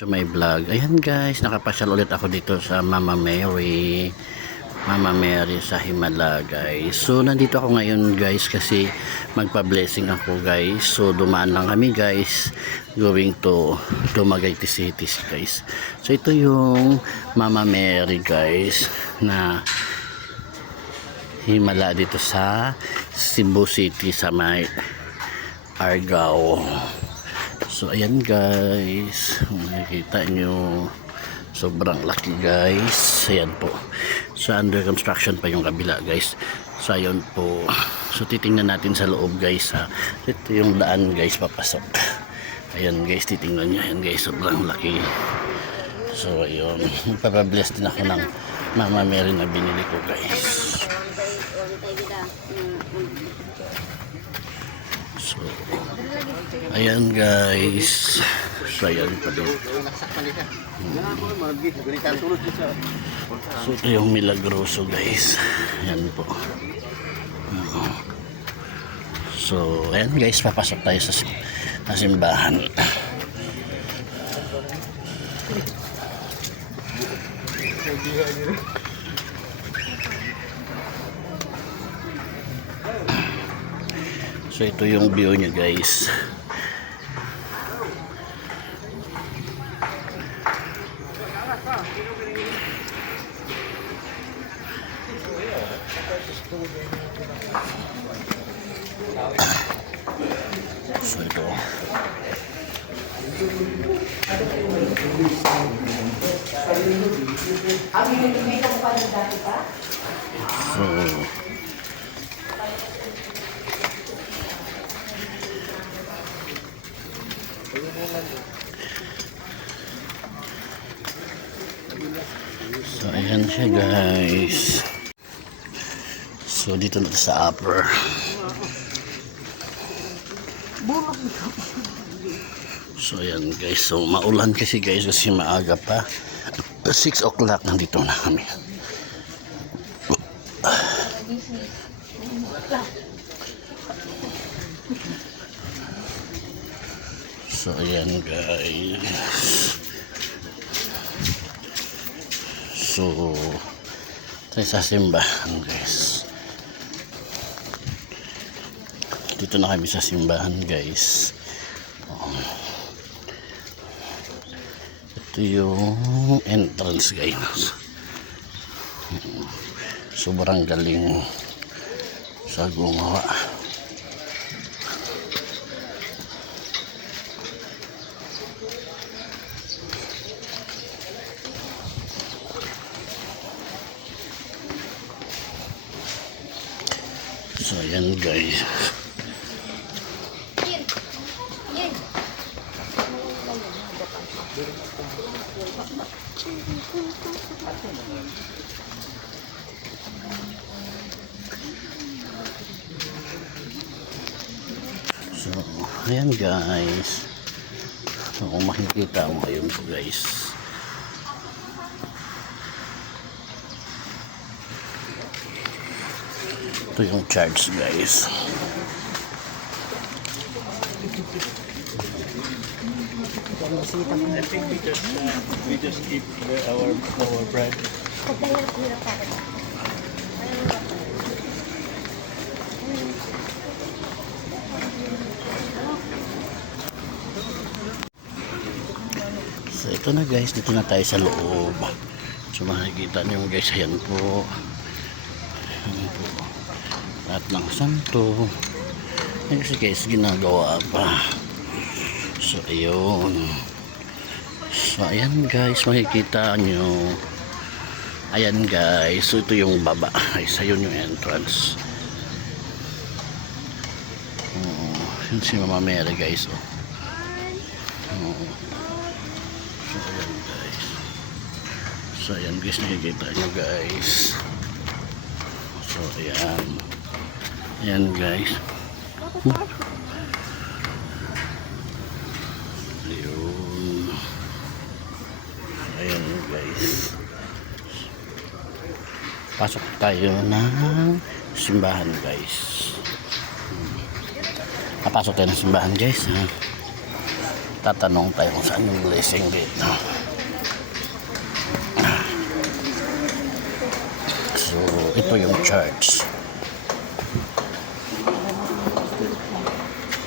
To my vlog. Ayan guys, nakapasyal ulit ako dito sa Mama Mary sa Himala guys. So nandito ako ngayon guys kasi magpa-blessing ako guys. So dumaan lang kami guys going to Dumaguete City guys. So ito yung Mama Mary guys na Himala dito sa Cebu City sa may Argao. So ayan guys, makikita nyo sobrang laki guys. Ayan po, so under construction pa yung kabila guys. So ayan po, so titingnan natin sa loob guys ha. Ito yung daan guys papasok. Ayan guys, titingnan nyo. Ayan guys, sobrang laki. So ayun, magpapabless din ako ng Mama Mary na binili ko guys. So ayan guys, so ayan pa din. So ito yung Milagroso guys. Ayan po. So ayan guys, papasok tayo sa simbahan. So ito yung view niya guys. So ito. So ayan siya guys. So dito na sa upper. So ayan guys, so maulan kasi guys kasi maaga pa. 6 o'clock nandito na kami. So ayan guys. So tayo sa simbahan guys. Dito na kami sa simbahan guys. Ito yung entrance guys. Sobrang galing sa gumawa. So ayan guys. So ayan guys. So kung makikita mo ayun po guys. Ito yung church guys. I think we just keep our bread. So ito na guys, dito na tayo sa loob. So makikita niyo guys, ayan po. Ayan po. Lahat ng santo. Ayan kasi guys, ginagawa pa. So ayun. So ayan guys, makikita nyo. Ayan guys, so ito yung baba. Guys, ayun yung entrance. Yun si Mama Mary guys. So ayan guys. So ayan guys, nakikita nyo guys. So ayan. Ayan guys. Ayun. Ayan guys. Pasok tayo ng simbahan guys. Papasok tayo ng simbahan guys. tatanong tayo kung saan yung blessing dito. So, ito yung church.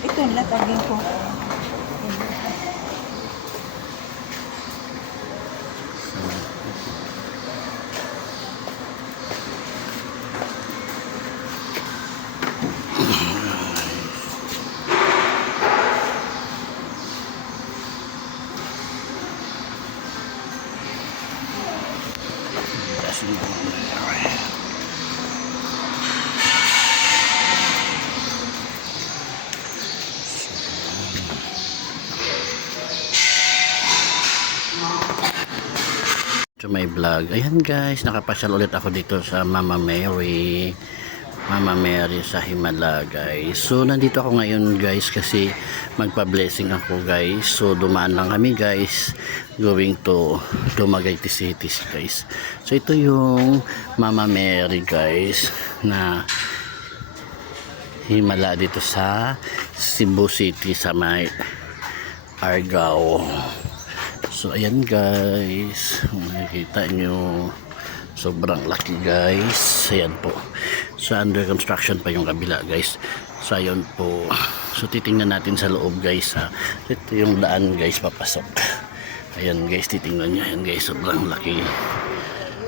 Ito yung latagin ko. To my vlog. Ayan guys, nakapasyal ulit ako dito sa Mama Mary sa Himala guys. So nandito ako ngayon guys kasi magpa-blessing ako guys. So dumaan lang kami guys going to Dumaguete City guys. So ito yung Mama Mary guys na Himala dito sa Cebu City sa may Argao. So ayan guys, makikita nyo sobrang laki guys. Ayan po, so under construction pa yung kabila guys. So ayan po, so titingnan natin sa loob guys ha. Ito yung daan guys papasok. Ayan guys, titingnan nyo. Ayan guys, sobrang laki.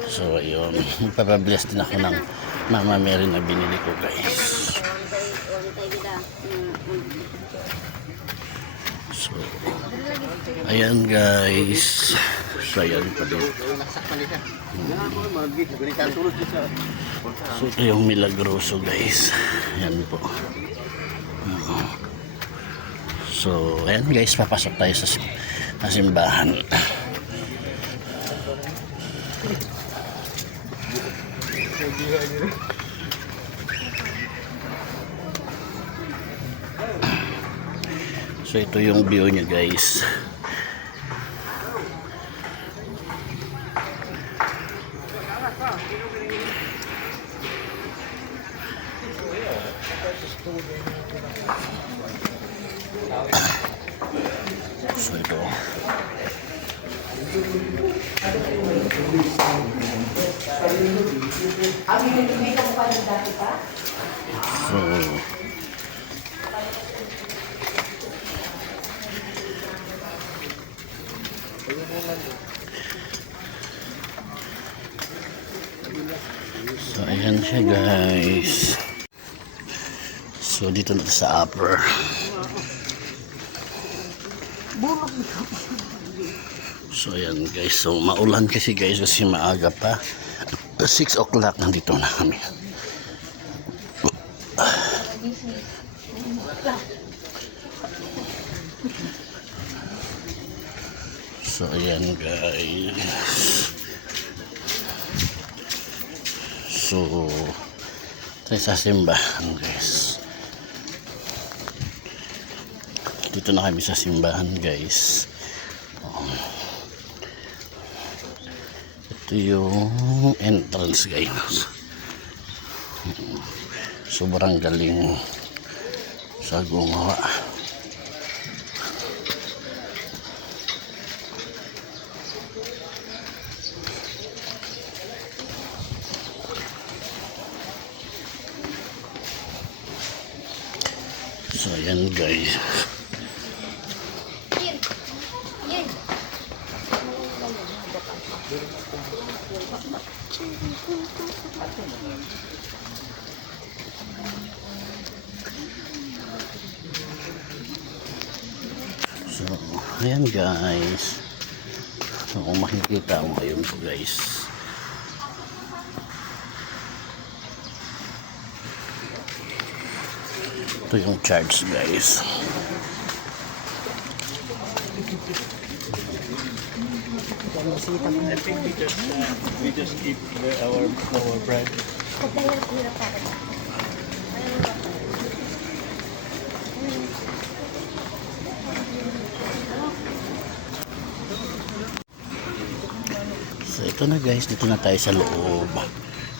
So ayun, magpapabless din ako ng Mama Mary na binili ko guys. So ayan guys, so ayan pa dito. So ito yung Milagroso guys. Ayan po. So ayan guys, papasok tayo sa simbahan. So ito yung view niya guys. So ito. So ayan siya guys. So dito na sa upper. So ayan guys, so maulan kasi guys kasi maaga pa. 6 o'clock nandito na kami. So ayan guys. So tayo sa simbahan guys. Dito na kami sa simbahan guys. Ito yung entrance guys. Sobrang galing sa gumawa. So ayan guys. So ayan guys. So kung makikita mo ayun po guys. Ito yung church guys. I think we just keep our brand. So ito na guys, dito na tayo sa loob.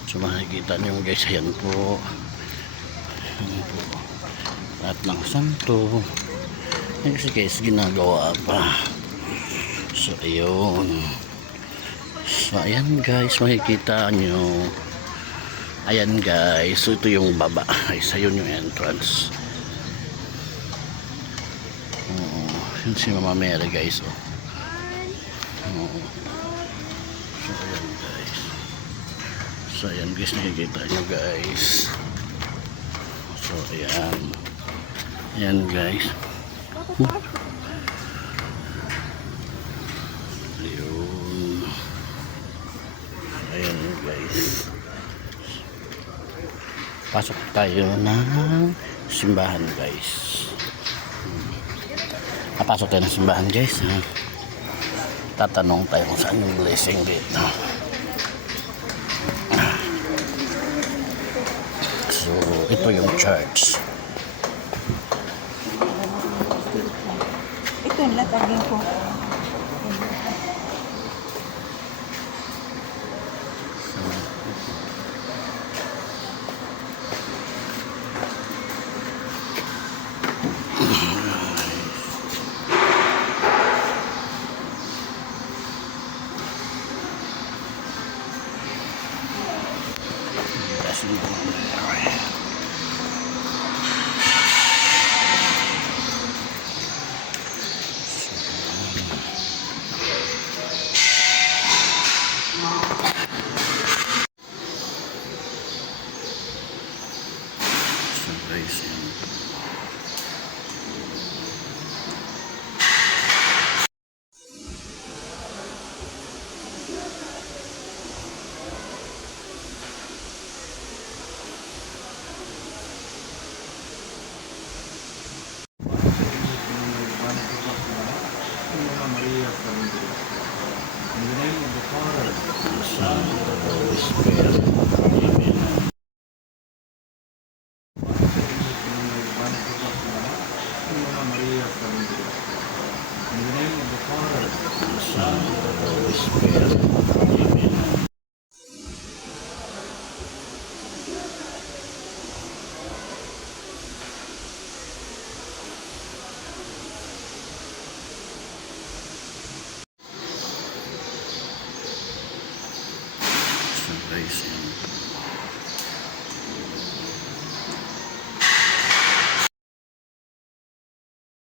So makikita niyo guys, ayan po. Ayan po. Lahat ng santo. Kasi guys, ginagawa pa. So, ayun. So, ayan guys, makikita nyo. Ayan guys, so ito yung baba. Ay, ayun yung entrance. Yun si Mama Mary guys. Oh. So, ayan guys. So, ayan guys, nakikita nyo guys. So, ayan. Ayan guys. Ayun. Ayan guys. Pasok tayo ng simbahan guys. Papasok tayo ng simbahan guys. Tatanong tayo kung saan yung blessing dito. So, ito yung church. Ito yung latagin ko. Blessing of Mary. So guys, yun. In the name of the Father, Son of the Holy Spirit. Amen. in the name of the Father, Son of the Holy Spirit. Amen. So guys, yun.